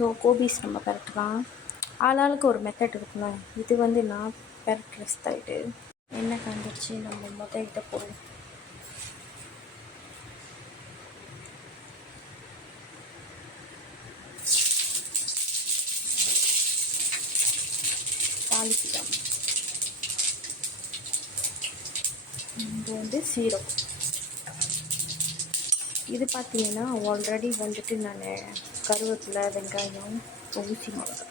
So Gopi's நம்ம பெரட்டலாம். ஆளாளுக்கு ஒரு மெத்தட் இருக்குல்ல. இது வந்து நான் பெரட்டுற ஸ்டைலு. எண்ணெய் காந்துச்சு, நம்ம இதை போடுவோம். தாளிக்கலாம். இது வந்து சீரகம். இது பார்த்தீங்கன்னா ஆல்ரெடி வந்துட்டு நான் கருவேப்பிலை, வெங்காயம், ஊசி மிளகா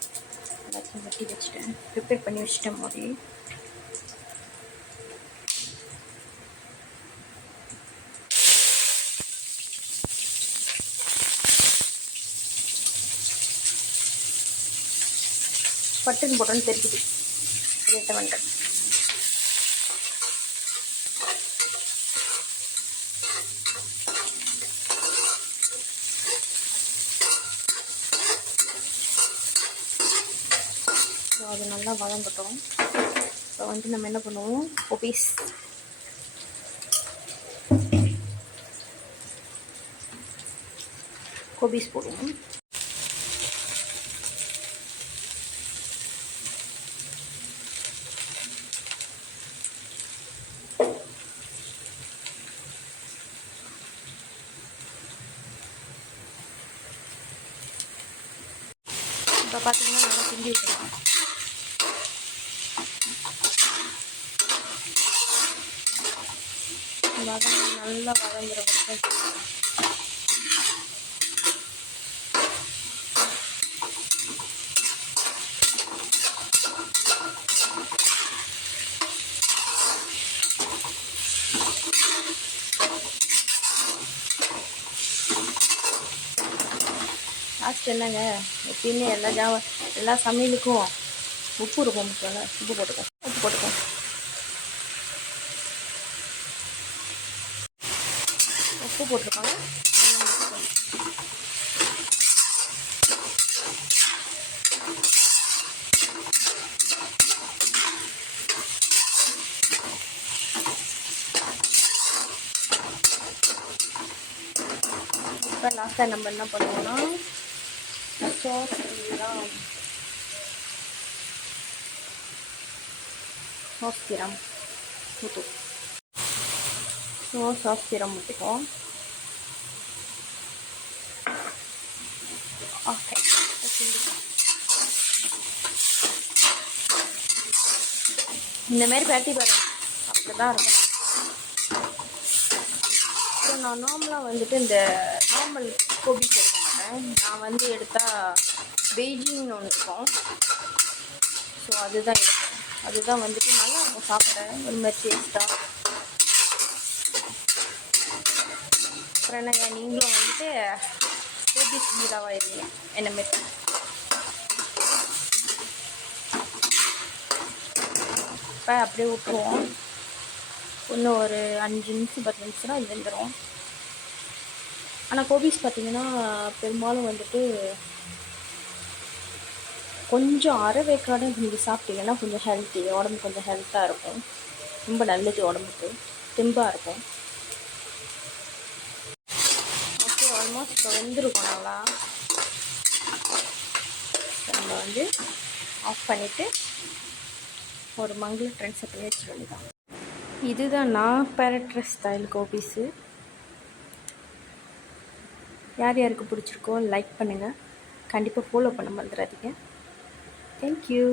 எல்லாத்தையும் வெட்டி வச்சுட்டேன், ப்ரிப்பேர் பண்ணி வச்சுட்டேன். மாதிரி பட்டுன்னு போட்டோன்னு தெரிக்குது. ரேட்டை வந்துட்டேன். ஸோ அது நல்லா வதங்கட்டும். இப்போ வந்து நம்ம என்ன பண்ணுவோம், கோபிஸ் போடுவோம். இப்போ பார்த்தீங்கன்னா நல்லா கிண்டி வச்சுருக்கோம். நல்லா வதங்குற வரைக்கும் லாஸ்ட் என்னங்க, எப்பயுமே எல்லா சமையலுக்கும் உப்பு இருக்கும். முக்கியம் உப்பு போட்டுக்கோம். உப்பு போட்டிருக்காங்க. இப்போ லாஸ்ட்டாக நம்ம என்ன பண்ணுவோம்னா சாஸ் சீரம் ஊற்றும். சாஸ் சீரம் ஊற்றிக்குவோம். ஓகே, இந்தமாரி பேட்டி பாருங்க, அப்படி தான் இருக்கும். ஸோ நான் நார்மலாக வந்துட்டு இந்த நார்மல் கோபிஸ் எடுக்க மாட்டேன். நான் வந்து எடுத்தால் பெய்ஜிங்னு ஒன்று இருக்கும். ஸோ அதுதான் எடுப்பேன். அதுதான் வந்துட்டு நல்லாயிருக்கும் சாப்பிட, ஒரு மாதிரி டேஸ்ட்டாக. அப்புறம் என்னங்க, நீங்களும் வந்துட்டு கோபிஸ் வீடாவாக இருங்க என்ன மாரி. இப்போ அப்படியே விட்டுருவோம். இன்னும் ஒரு 5 நிமிஷம் 10 நிமிஷம் தான் இது வந்துடும். ஆனால் கோபிஸ் பார்த்திங்கன்னா பெரும்பாலும் வந்துட்டு கொஞ்சம் அரை வேக்காடு நீங்கள் சாப்பிட்டீங்கன்னா கொஞ்சம் ஹெல்த்தி, உடம்பு கொஞ்சம் ஹெல்த்தாக இருக்கும். ரொம்ப நல்லது, உடம்புக்கு தெம்பாக இருக்கும். ஓகே, ஆல்மோஸ்ட் இப்போ வெந்திருக்கும் நல்லா. நம்ம வந்து ஆஃப் பண்ணிவிட்டு ஒரு மங்கில் ட்ரான்ஸ்ஃபர் பண்ணி வச்சுக்க வேண்டியதான். இதுதான் நான் பெரட்டுற ஸ்டைல் கோபிஸு. யார் யாருக்கு பிடிச்சிருக்கோ லைக் பண்ணுங்கள். கண்டிப்பாக ஃபாலோ பண்ண மறந்துடாதீங்க. தேங்க்யூ.